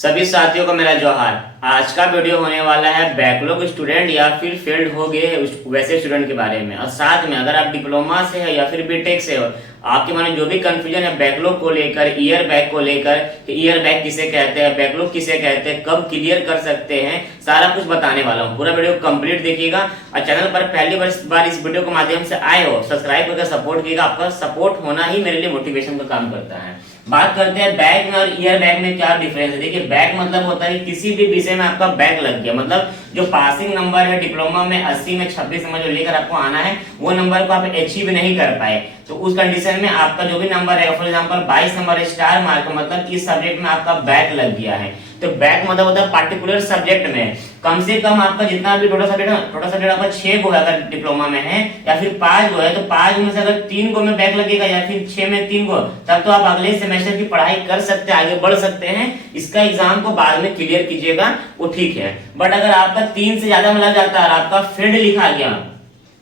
सभी साथियों को मेरा जोहार। आज का वीडियो होने वाला है बैकलॉग स्टूडेंट या फिर फेल्ड हो गए वैसे स्टूडेंट के बारे में। और साथ में अगर आप डिप्लोमा से हो या फिर बीटेक से हो, आपके मन में जो भी कंफ्यूजन है बैकलॉग को लेकर, ईयर बैक को लेकर कि ईयर बैक किसे कहते हैं, बैकलॉग किसे कहते हैं, कब क्लियर कर सकते हैं, सारा कुछ बताने वाला हूँ। पूरा वीडियो कंप्लीट देखिएगा। और चैनल पर पहली बार इस वीडियो के माध्यम से आए हो, सब्सक्राइब करके सपोर्ट कीजिएगा। आपका सपोर्ट होना ही मेरे लिए मोटिवेशन का काम करता है। बात करते हैं बैक में और ईयर बैक में क्या डिफरेंस है। देखिए, बैक मतलब होता है किसी भी विषय में आपका बैक लग गया, मतलब जो पासिंग नंबर है डिप्लोमा में 80 में 26 नंबर जो लेकर आपको आना है, वो नंबर को आप अचीव नहीं कर पाए, तो उस कंडीशन में आपका जो भी नंबर है, for example 22 number star mark, मतलब इस सब्जेक्ट में आपका बैक लग गया है। तो बैक मतलब होता है पर्टिकुलर सब्जेक्ट में कम से कम आपका जितना भी टोटल सब्जेक्ट आपका 6 गो है अगर डिप्लोमा में है, या फिर 5 गो है, तो 5 में से अगर 3 गो में बैक लगेगा या फिर 6 में 3 गो, तब तो आप अगले सेमेस्टर की पढ़ाई कर सकते हैं, आगे बढ़ सकते हैं। इसका एग्जाम को बाद में क्लियर कीजिएगा, वो ठीक है। बट अगर आपका 3 से ज्यादा में लग जाता है और आपका फेल्ड लिखा गया,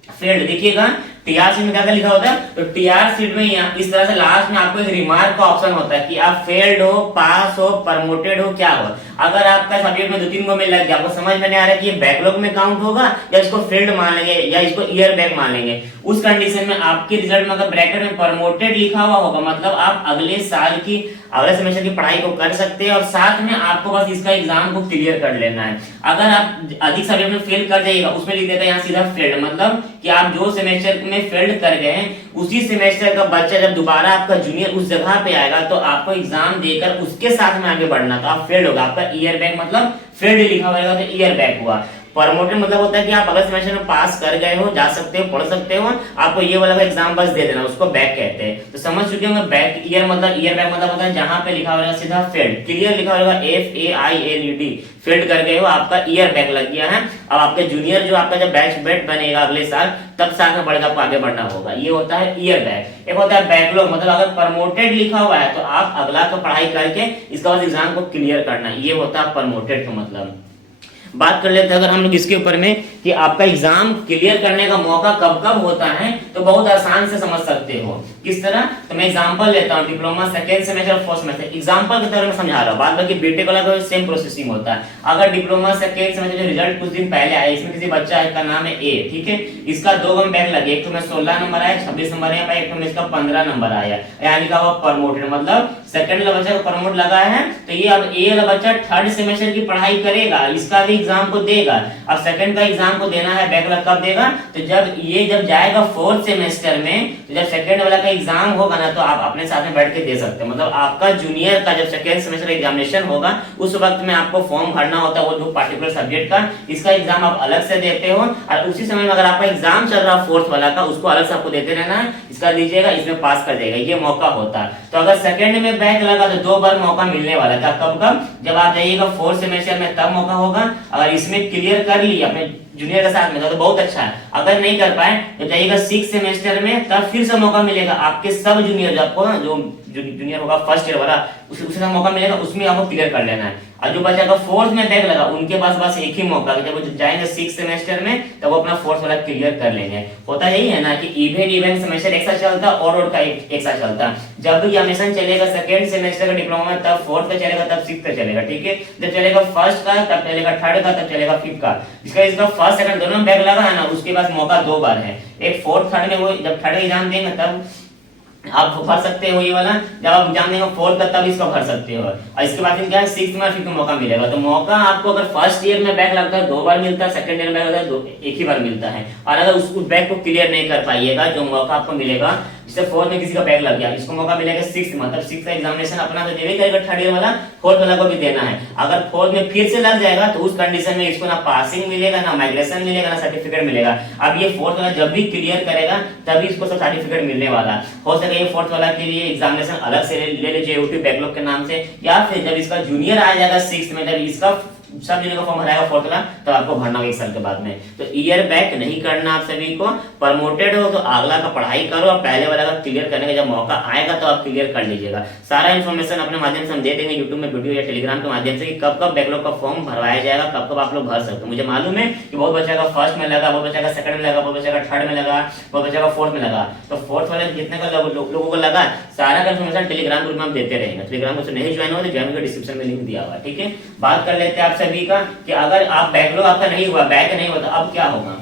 फेल्ड देखिएगा टीआर शीट में क्या लिखा होता है, तो टीआर शीट में यहाँ इस तरह से लास्ट में आपको एक रिमार्क का ऑप्शन होता है कि आप फेल्ड हो, पास हो, प्रमोटेड हो, क्या हो। अगर आपका सब्जेक्ट में 2-3 गो में लग गया, आपको समझ में नहीं आ रहा है कि ये बैकलॉग में काउंट होगा या इसको फेल्ड मान लेंगे या इसको ईयर बैक मान लेंगे, उस कंडीशन में आपके रिजल्ट में अगर ब्रैकेट में प्रमोटेड लिखा हुआ होगा, मतलब आप अगले साल की अगले सेमेस्टर की पढ़ाई को कर सकते हैं और साथ में आपको बस इसका एग्जाम को क्लियर कर लेना है। अगर आप अधिक सब्जेक्ट में फेल कर जाइएगा, उसमें लिख देगा यहाँ सीधा फेल्ड, मतलब कि आप जो सेमेस्टर में फेल्ड कर गए हैं, उसी सेमेस्टर का बच्चा जब दोबारा आपका जूनियर उस जगह पे आएगा तो आपको एग्जाम देकर उसके साथ में आगे बढ़ना, तो आप फेल्ड होगा। आपका ईयर बैक मतलब फेल्ड लिखा होगा तो ईयर बैक हुआ। प्रमोटेड मतलब होता है कि आप अगले सेमेस्टर में पास कर गए हो, जा सकते हो, पढ़ सकते हो, आपको ये वाला एग्जाम बस दे देना, उसको बैक कहते हैं। तो समझ चुके होंगे बैक ईयर मतलब, ईयर बैक मतलब होता है जहां पे लिखा होगा सीधा फेल्ड, क्लियर लिखा होगा FAILED, फेल्ड कर गए हो, आपका ईयर बैक लग गया है। अब आपके जूनियर जो आपका जब बैच बेट बनेगा अगले साल, तब साथ में बढ़कर आपको आगे बढ़ना होगा। ये होता है ईयर बैक। एक होता है बैकलॉग, मतलब अगर प्रमोटेड लिखा हुआ है तो आप अगला का पढ़ाई करके इसका बाद एग्जाम को क्लियर करना, ये होता है प्रमोटेड का मतलब। बात कर लेते हैं अगर हम लोग इसके ऊपर में कि आपका एग्जाम क्लियर करने का मौका कब कब होता है, तो बहुत आसान से समझ सकते हो। किस तरह, तो मैं एग्जांपल लेता हूं, डिप्लोमा सेकंड सेमेस्टर और फर्स्ट सेमेस्टर एग्जांपल के तौर में समझा रहा हूं। बाद बाकी बीटेक वाला का सेम प्रोसेसिंग होता है। अगर डिप्लोमा सेकंड सेमेस्टर जो रिजल्ट कुछ दिन पहले आया, इसमें किसी बच्चा का नाम है ए, ठीक है, इसका 2 गो में बैक लगे, एक तो में 16 नंबर आया, 26 नंबर आया, एक तो में इसका 15 नंबर आया, यहाँ लिखा हुआ प्रमोटेड, मतलब सेकंड वाला बच्चा को प्रमोट लगा है, तो ये अब ए वाला बच्चा थर्ड सेमेस्टर की पढ़ाई करेगा, इसका भी एग्जाम को देगा। अब सेकंड का एग्जाम को देना है, बैकलॉग कब देगा, तो जब जाएगा फोर्थ सेमेस्टर में, तो जब सेकंड वाला का एग्जाम होगा ना, तो आप अपने साथ में बैठ के दे सकते हैं। मतलब आपका जूनियर का जब सेकंड सेमेस्टर एग्जामिनेशन होगा, उस वक्त में आपको फॉर्म भरना होता है वो जो पर्टिकुलर सब्जेक्ट का, इसका एग्जाम आप अलग से देते हो, और उसी समय में अगर आपका एग्जाम चल रहा फोर्थ वाला का, उसको अलग से आपको देते रहना है, इसका लीजिएगा, इसमें पास कर देगा, ये मौका होता है। तो अगर सेकंड में बैक लगा तो 2 बार मौका मिलने वाला था। कब कब, जब आप जाइएगा फोर्थ सेमेस्टर में तब मौका होगा। अगर इसमें क्लियर कर लिया अपने जूनियर के साथ में तो बहुत अच्छा है। अगर नहीं कर पाए तो जाइएगा 6 सेमेस्टर में, तब फिर से मौका मिलेगा आपके सब जूनियर जो आपको जो जूनियर होगा फर्स्ट ईयर वाला, उसे मौका मिलेगा, उसमें आपको क्लियर कर लेना है। और जो बच्चा का फोर्थ में बैक लगा, उनके पास बस एक ही मौका है, जब वो जाएंगे 6 सेमेस्टर में तब वो अपना फोर्थ वाला क्लियर कर लेंगे। होता यही है ना कि इवेंट सेमेस्टर एक साथ चलता है और का एक साथ चलता है। जब भी एडमिशन चलेगा सेकंड सेमेस्टर का डिप्लोमा में, तब फोर्थ का चलेगा, तब 6th का चलेगा, ठीक है। जब चलेगा फर्स्ट का, तब चलेगा थर्ड का, तब चलेगा 5th का। इसका फर्स्ट सेकंड दोनों में बैक लगा है ना, उसके पास मौका 2 बार है। एक फोर्थ थर्ड में, वो जब थर्ड एग्जाम देंगे तब आप भर सकते हो ये वाला, जब आप एग्जाम देंगे फोर्थ का तब इसको भर सकते हो। और इसके बाद क्या है, 6th में 5th में मौका मिलेगा। तो मौका आपको अगर फर्स्ट ईयर में बैक लगता है 2 बार मिलता है, सेकंड ईयर में बैक लगता है एक ही बार मिलता है। और अगर उस बैक को क्लियर नहीं कर पाइएगा, जो मौका आपको मिलेगा, जैसे फोर्थ में किसी का बैक लग गया, इसको मौका मिलेगा 6th, मतलब 6th का एग्जामिनेशन अपना तो देवे करेगा, थर्ड ईयर वाला फोर्थ वाला को भी देना है। अगर फोर्थ में फिर से लग जाएगा तो उस कंडीशन में इसको ना पासिंग मिलेगा, ना माइग्रेशन मिलेगा, ना सर्टिफिकेट मिलेगा। अब ये फोर्थ वाला जब भी क्लियर करेगा तभी इसको सर्टिफिकेट मिलने वाला। हो सके ये फोर्थ वाला के लिए एग्जामिनेशन अलग से ले लीजिए यूट्यूब बैकलॉग के नाम से, या फिर जब इसका जूनियर आ जाएगा 6th में, जब इसका सब जगह का फॉर्म भराएगा फोर्थ वाला, तब आपको भरना होगा 1 साल के बाद में। तो ईयर बैक नहीं करना आप सभी को। प्रमोटेड हो तो अगला का पढ़ाई करो, और पहले वाला का क्लियर करने का जब मौका आएगा तो आप क्लियर कर लीजिएगा। सारा इन्फॉर्मेशन अपने माध्यम से हम दे देंगे यूट्यूब में वीडियो या टेलीग्राम के माध्यम से कि कब कब बैकलॉग का फॉर्म भरवाया जाएगा, कब कब आप लोग भर सकते हो। मुझे मालूम है कि बहुत बच्चा का फर्स्ट में लगा, बहुत बच्चा का सेकंड में लगा, बहुत बच्चा का थर्ड में लगा, बहुत बच्चा का फोर्थ में लगा। तो फोर्थ वाले जितने का लोगों को लगा, सारा का इन्फॉर्मेशन टेलीग्राम ग्रुप में हम देते रहेंगे। टेलीग्राम ग्रुप से नहीं ज्वाइन हो तो ज्वाइन का डिस्क्रिप्शन में लिंक दिया हुआ है, ठीक है। बात कर लेते हैं आप सभी का कि अगर आप बैकलॉग आपका नहीं हुआ, बैक नहीं हुआ, तो अब क्या होगा।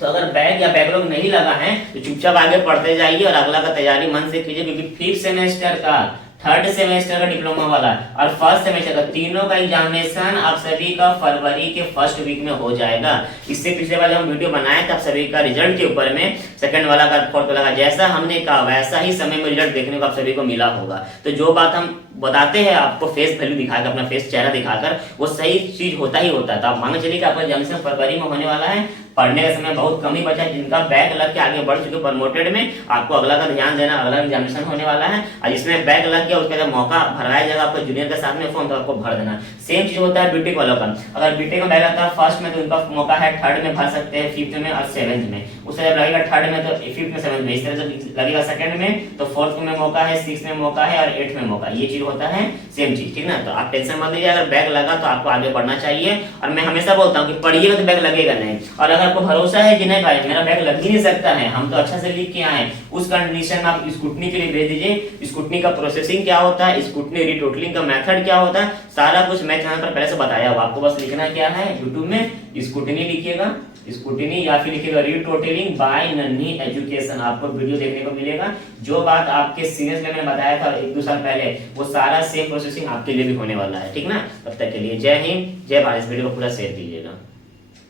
तो अगर बैक या बैकलॉग नहीं लगा है तो चुपचाप आगे पढ़ते जाइए और अगला का तैयारी मन से कीजिए, क्योंकि 5th सेमेस्टर का, 3rd सेमेस्टर का डिप्लोमा वाला और 1st सेमेस्टर का तीनों का एग्जामिनेशन आप सभी का फरवरी के फर्स्ट वीक में हो जाएगा। इससे पिछले वाले हम वीडियो बनाए थे आप सभी का रिजल्ट के ऊपर में, सेकंड वाला का, फोर्थ वाला का, जैसा हमने कहा वैसा ही समय में रिजल्ट देखने को आप सभी को मिला होगा। तो जो बात हम बताते हैं आपको फेस वैल्यू दिखाकर, अपना फेस चेहरा दिखाकर, वो सही चीज होता ही होता है। तो आप मान के चलिए कि आपका एग्जामिनेशन फरवरी में होने वाला है, पढ़ने का समय बहुत कम ही बचा है। जिनका बैक लग के आगे बढ़ चुके प्रमोटेड में, आपको अगला का ध्यान देना, अगला एग्जामिनेशन होने वाला है, और जिसमें बैक लग गया उसका जब मौका भरवाया जाएगा आपको जूनियर के साथ में फॉर्म, तो आपको भर देना। सेम चीज होता है बीटेक वालों का। अगर बीटेक में बैक लगता है फर्स्ट में तो उनका मौका है 3rd में भर सकते हैं, 5th में और 7th में। उससे जब लगेगा 3rd में तो 5th में 7th में, इस तरह से लगेगा 2nd में तो 4th में मौका है, 6th में मौका है और 8th में मौका। ये चीज होता है सेम चीज, ठीक ना। तो आप टेंशन मत लीजिए, अगर बैक लगा तो आपको आगे बढ़ना चाहिए। और मैं हमेशा बोलता हूँ कि पढ़िएगा तो बैक लगेगा नहीं, और अगर आपको भरोसा है कि नहीं भाई मेरा बैक लग ही नहीं सकता है, हम तो अच्छा से लिख के आए, उस कंडीशन में आप स्क्रूटनी के लिए भेज दीजिए। स्क्रूटनी का प्रोसेसिंग क्या होता है, स्क्रूटनी रीटोटलिंग का मेथड क्या होता है, सारा कुछ मैं चैनल पर पहले से बताया हुआ। आपको बस लिखना क्या है, यूट्यूब में स्क्रूटनी लिखिएगा, स्क्रूटनी या फिर लिखिएगा रीटोटलिंग बाय नन्ही एजुकेशन, आपको वीडियो देखने को मिलेगा। जो बात आपके सीनियर्स में मैंने बताया था 1-2 साल पहले, वो सारा सेम प्रोसेसिंग आपके लिए भी होने वाला है, ठीक ना। तब तक के लिए जय हिंद, जय भारत। इस वीडियो को पूरा शेयर कीजिए।